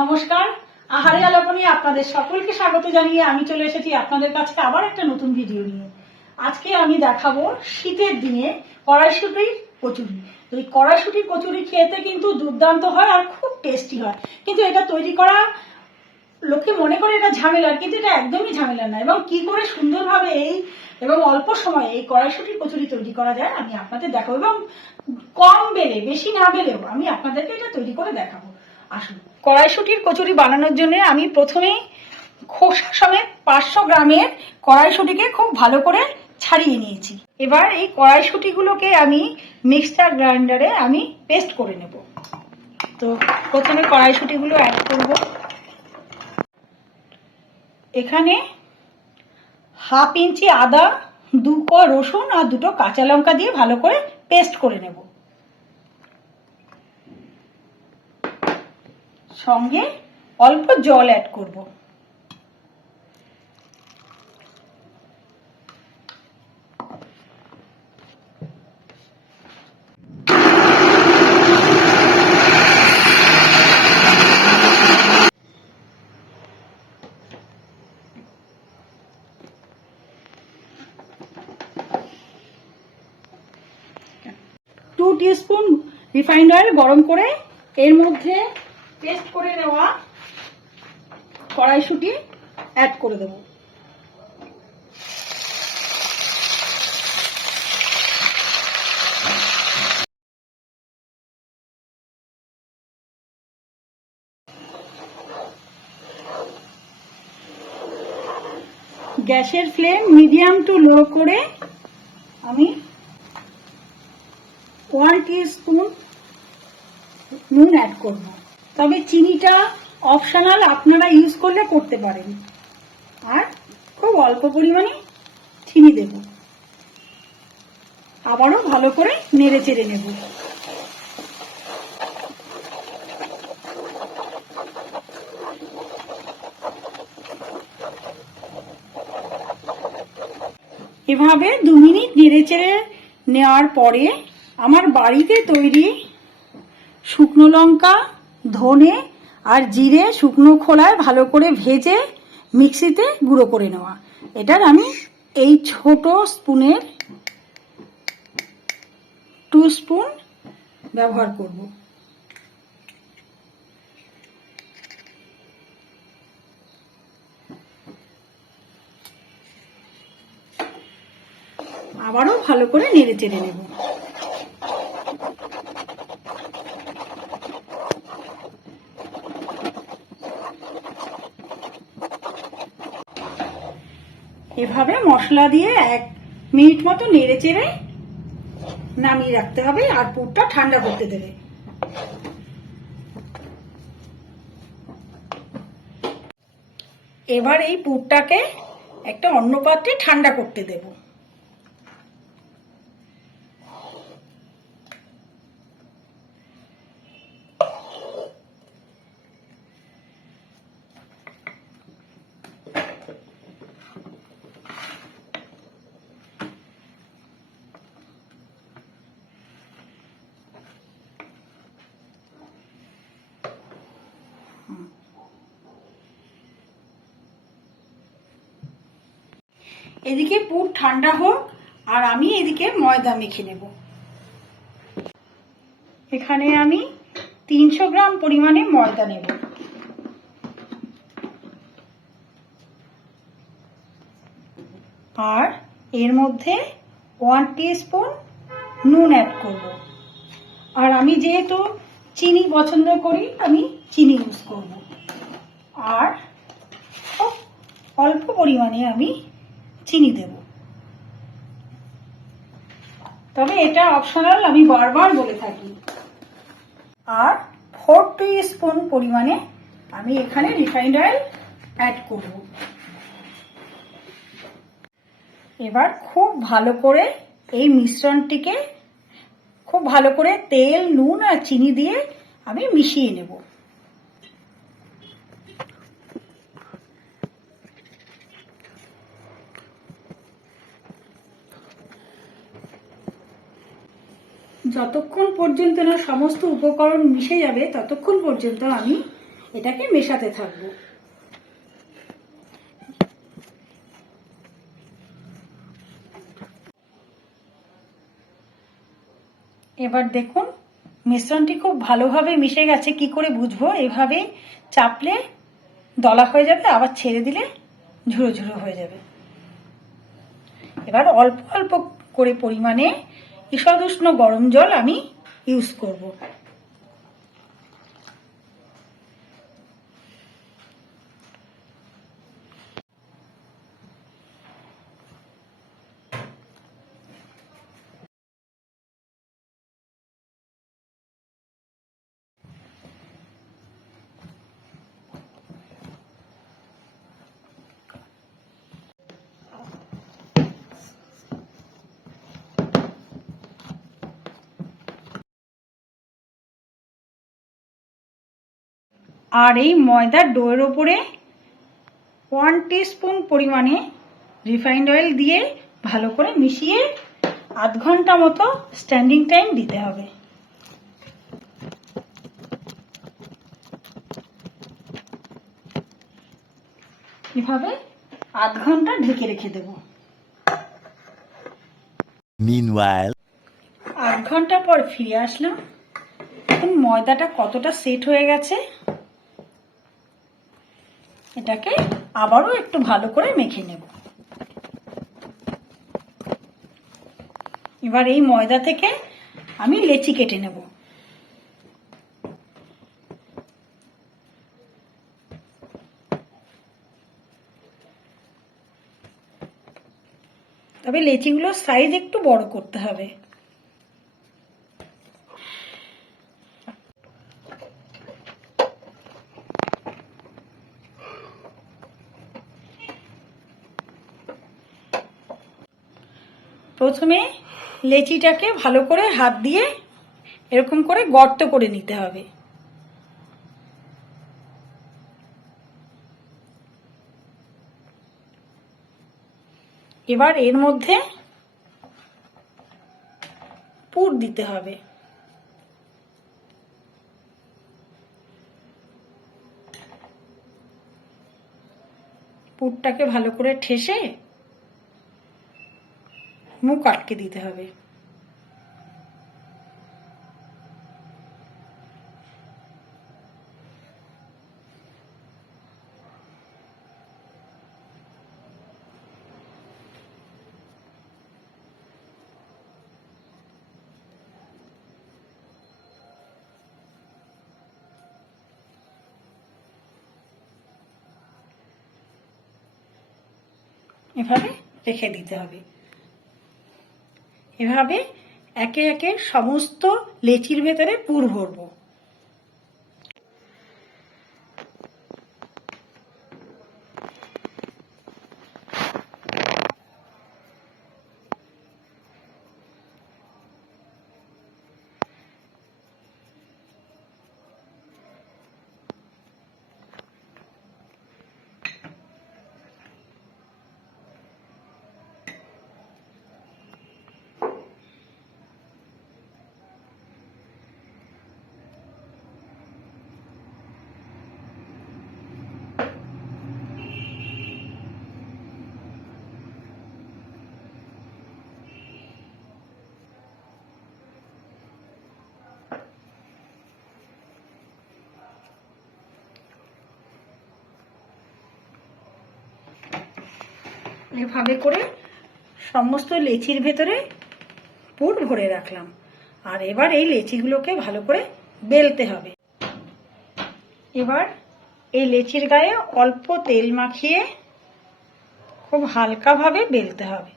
নমস্কার, আহারে আলাপনে আপনাদের সকলকে স্বাগত জানিয়ে আমি চলে এসেছি আপনাদের কাছে আবার একটা নতুন ভিডিও নিয়ে। আজকে আমি দেখাবো শীতের দিনে কড়াইশুঁটির কচুরি। তো এই কড়াইশুঁটির কচুরি খেতে কিন্তু দুর্দান্ত হয় আর খুব টেস্টি হয়, কিন্তু এটা তৈরি করা লোকে মনে করে এটা ঝামেলার, কিন্তু এটা একদমই ঝামেলার না। এবং কি করে সুন্দরভাবে এবং অল্প সময়ে এই কড়াইশুঁটির কচুরি তৈরি করা যায় আমি আপনাদের দেখাবো, এবং কম বেলে বেশি না বেলেও আমি আপনাদেরকে এটা তৈরি করে দেখাবো। আসুন, কড়াইশুঁটির কচুরি বানানোর জন্য আমি প্রথমেই খোসা সমেত 500 গ্রামের কড়াইশুঁটিকে খুব ভালো করে ছাড়িয়ে নিয়েছি। এবার এই কড়াইশুঁটিগুলোকে আমি মিক্সচার গ্রাইন্ডারে আমি পেস্ট করে নেব। তো প্রথমে কড়াইশুঁটিগুলো অ্যাড করব। এখানে হাফ ইঞ্চি আদা, 2 কোয়া রসুন আর 2টো কাঁচা লঙ্কা দিয়ে ভালো করে পেস্ট করে নেব। সঙ্গে অল্প জল অ্যাড করব। টু টিস্পুন রিফাইন্ড অয়েল গরম করে এর মধ্যে পেস্ট করে নেওয়া কড়াইশুঁটি অ্যাড করে দেব। গ্যাসের ফ্লেম মিডিয়াম টু লো করে আমি 1 টিস্পুন নুন অ্যাড করব। তবে চিনিটা অপশনাল, আপনারা ইউজ করলে করতে পারেন। আর খুব অল্প পরিমাণে চিনি দেব। আবারও ভালো করে নেড়ে চেড়ে নেব। এভাবে 2 মিনিট নেড়ে চেড়ে নেওয়ার পরে আমার বাড়িতে তৈরি শুকনো লঙ্কা, ধনে আর জিরে শুকনো খোলায় ভালো করে ভেজে মিক্সিতে গুঁড়ো করে নেওয়া, এটার আমি এই ছোট স্পুনের 2 স্পুন ব্যবহার করব। আবারও ভালো করে নেড়ে চেড়ে নেব। এভাবে মশলা দিয়ে 1 মিনিট মতো নেড়ে চেড়ে নামিয়ে রাখতে হবে আর পুরটা ঠান্ডা করতে দেবে। এবার এই পুরটাকে একটা অন্য পাত্রে ঠান্ডা করতে দেব। এদিকে পুর ঠান্ডা হোক আর আমি এদিকে ময়দা মেখে নেব। এখানে আমি 300 গ্রাম পরিমাণে ময়দা নেব। আর এর মধ্যে 1 টিস্পুন নুন অ্যাড করব। আর আমি যেহেতু চিনি পছন্দ করি আমি চিনি ইউজ করব। আর খুব অল্প পরিমাণে আমি চিনি দেব। তবে এটা অপশনাল, আমি বারবার বলে থাকি। আর 4 টিস্পুন পরিমাণে আমি এখানে রিফাইন্ড অয়েল অ্যাড করব। এবার খুব ভালো করে এই মিশ্রণটিকে খুব ভালো করে তেল, নুন আর চিনি দিয়ে আমি মিশিয়ে নেব। যতক্ষণ পর্যন্ত না সমস্ত উপকরণ মিশে যাবে ততক্ষণ পর্যন্ত আমি এটাকে মেশাতে থাকবো। এবার দেখুন মিশ্রণটি খুব ভালোভাবে মিশে গেছে। কি করে বুঝবো? এভাবে চাপলে দলা হয়ে যাবে, আবার ছেড়ে দিলে ঝুড়ো ঝুড়ো হয়ে যাবে। এবার অল্প অল্প করে পরিমাণে ঈষদ উষ্ণ গরম জল আমি ইউজ করব। আর এই ময়দার ডোয়ের ওপরে 1 টিস্পুন পরিমাণে রিফাইন্ড অয়েল দিয়ে ভালো করে মিশিয়ে আধ ঘন্টা মতো স্ট্যান্ডিং টাইম দিতে হবে। এভাবে আধ ঘন্টা ঢেকে রেখে দেব। Meanwhile, আধ ঘন্টা পর ফিরে আসলাম। এখন ময়দাটা কতটা সেট হয়ে গেছে, এটাকে আবারও একটু ভালো করে মেখে নেব। এবার এই ময়দা থেকে আমি লেচি কেটে নেব। তবে লেচিগুলোর সাইজ একটু বড় করতে হবে। প্রথমে লেচিটাকে ভালো করে হাত দিয়ে এরকম করে গর্ত করে নিতে হবে। এবার এর মধ্যে পুর দিতে হবে। পুরটাকে ভালো করে ঠেসে মুখ আটকে দিতে হবে। এভাবে রেখে দিতে হবে। এভাবে একে একে সমস্ত লেচির ভেতরে পুর ভরবো। এভাবে করে সমস্ত লেচির ভেতরে পুর ভরে রাখলাম। আর এবার এই লেচিগুলোকে ভালো করে বেলতে হবে। এবার এই লেচির গায়ে অল্প তেল মাখিয়ে খুব হালকাভাবে বেলতে হবে।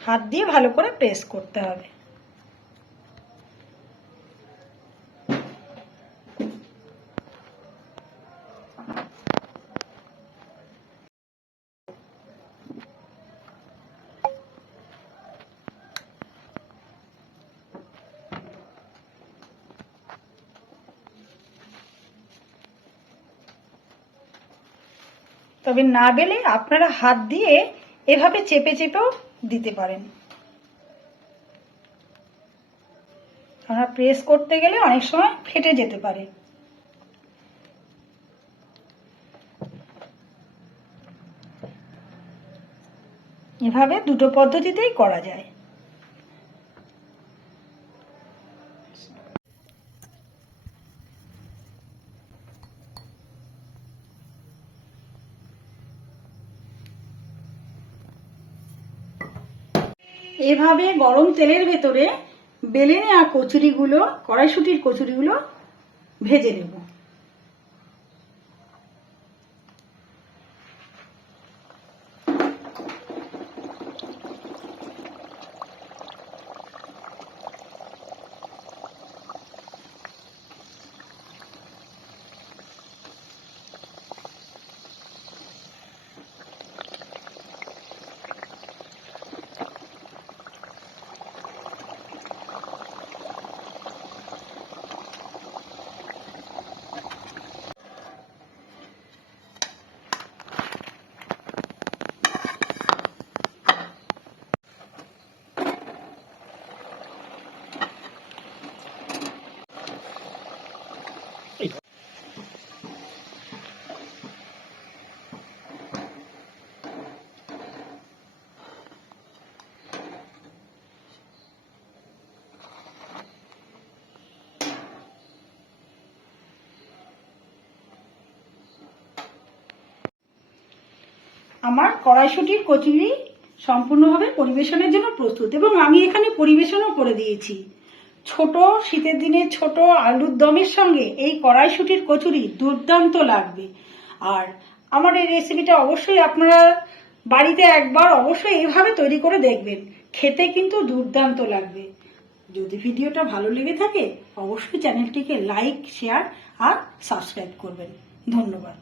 হাত দিয়ে ভালো করে প্রেস করতে হবে। তবে না বেলে আপনারা হাত দিয়ে এভাবে চেপে চেপেও দিতে পারেন। আমরা প্রেস করতে গেলে অনেক সময় ফেটে যেতে পারে। এভাবে দুটো পদ্ধতিতেই করা যায়। এভাবে গরম তেলের ভেতরে বেলে নেওয়া কচুরিগুলো, কড়াইশুঁটির কচুরিগুলো ভেজে নেব। আমার কড়াইশুঁটির কচুরি সম্পূর্ণভাবে পরিবেশনের জন্য প্রস্তুত, এবং আমি এখানে পরিবেশনও করে দিয়েছি। ছোট শীতের দিনে ছোট আলুর দমের সঙ্গে এই কড়াইশুঁটির কচুরি দুর্দান্ত লাগবে। আর আমার এই রেসিপিটা অবশ্যই আপনারা বাড়িতে একবার অবশ্যই এভাবে তৈরি করে দেখবেন, খেতে কিন্তু দুর্দান্ত লাগবে। যদি ভিডিওটা ভালো লেগে থাকে অবশ্যই চ্যানেলটিকে লাইক, শেয়ার আর সাবস্ক্রাইব করবেন। ধন্যবাদ।